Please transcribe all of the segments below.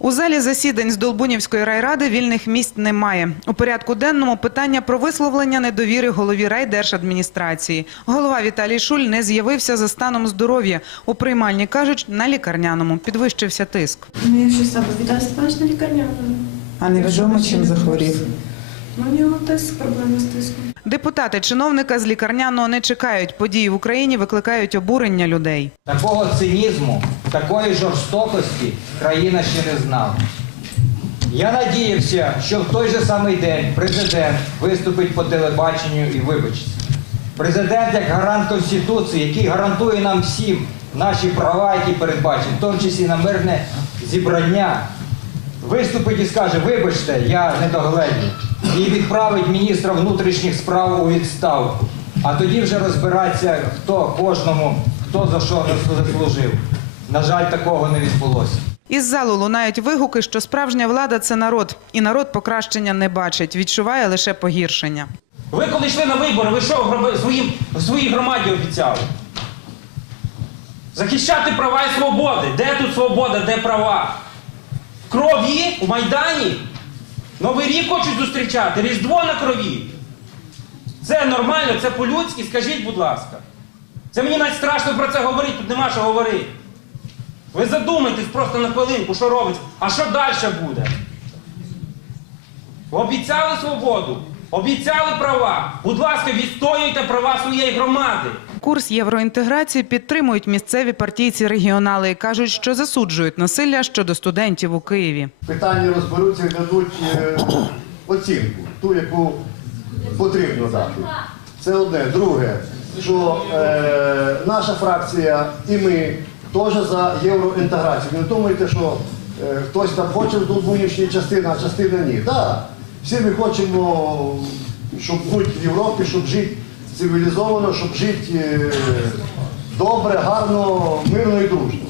У залі засідань з Долбунівської райради вільних місць немає. У порядку денному питання про висловлення недовіри голові райдержадміністрації. Голова Віталій Шуль не з'явився за станом здоров'я. У приймальні кажуть, на лікарняному підвищився тиск. Ну, якщо саме віддасть, на лікарняному. А невідомо чим захворів. Ну, у нього тиск, проблеми з тиском. Депутати чиновника з лікарняного не чекають. Події в Україні викликають обурення людей. Такого цинізму, такої жорстокості країна ще не знала. Я надіявся, що в той же самий день президент виступить по телебаченню і вибачиться. Президент як гарант Конституції, який гарантує нам всім наші права, які передбачені, в тому числі на мирне зібрання, виступить і скаже, вибачте, я не догледів. І відправить міністра внутрішніх справ у відставку. А тоді вже розбиратися, хто кожному, хто за що заслужив. На жаль, такого не відбулося. Із залу лунають вигуки, що справжня влада це народ, і народ покращення не бачить, відчуває лише погіршення. Ви коли йшли на вибори, ви що своїм, своїй громаді обіцяли? Захищати права і свободи. Де тут свобода, де права? В крові у Майдані? Новий рік хочуть зустрічати, Різдво на крові. Це нормально, це по-людськи, скажіть, будь ласка. Це мені навіть страшно про це говорити, тут нема що говорити. Ви задумайтесь просто на хвилинку, що робиться. А що далі буде? Обіцяли свободу, обіцяли права. Будь ласка, відстоюйте права своєї громади. Курс євроінтеграції підтримують місцеві партійці регіонали і кажуть, що засуджують насилля щодо студентів у Києві. питання розберуться і дадуть е, оцінку, ту, яку потрібно дати. Це одне. Друге, що е, наша фракція і ми теж за євроінтеграцію. Не думайте, що е, хтось там хоче в Долбунівщині частина, а частина ні. Так, всі ми хочемо, щоб бути в Європі, щоб жити цивілізовано, щоб жити е, добре, гарно, мирно і дружно.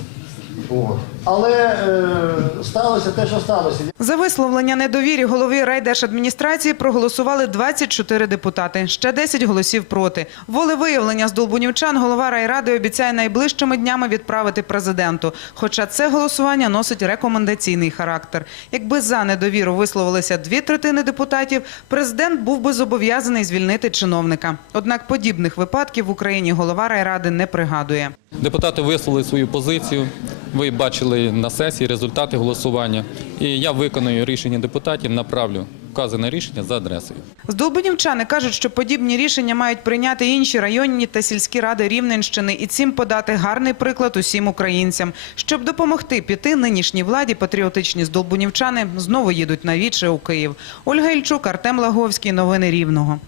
От. Але е, сталося те, що сталося. За висловлення недовірі голові райдержадміністрації проголосували 24 депутати, ще 10 голосів проти. Волевиявлення з долбунівчан голова райради обіцяє найближчими днями відправити президенту. Хоча це голосування носить рекомендаційний характер. Якби за недовіру висловилися дві третини депутатів, президент був би зобов'язаний звільнити чиновника. Однак подібних випадків в Україні голова райради не пригадує. Депутати висловили свою позицію. Ви бачили на сесії результати голосування. І я виконую рішення депутатів, направлю вказане рішення за адресою. Здолбунівчани кажуть, що подібні рішення мають прийняти інші районні та сільські ради Рівненщини і цим подати гарний приклад усім українцям. Щоб допомогти піти нинішній владі, патріотичні здолбунівчани знову їдуть на віче у Київ. Ольга Ільчук, Артем Лаговський. Новини Рівного.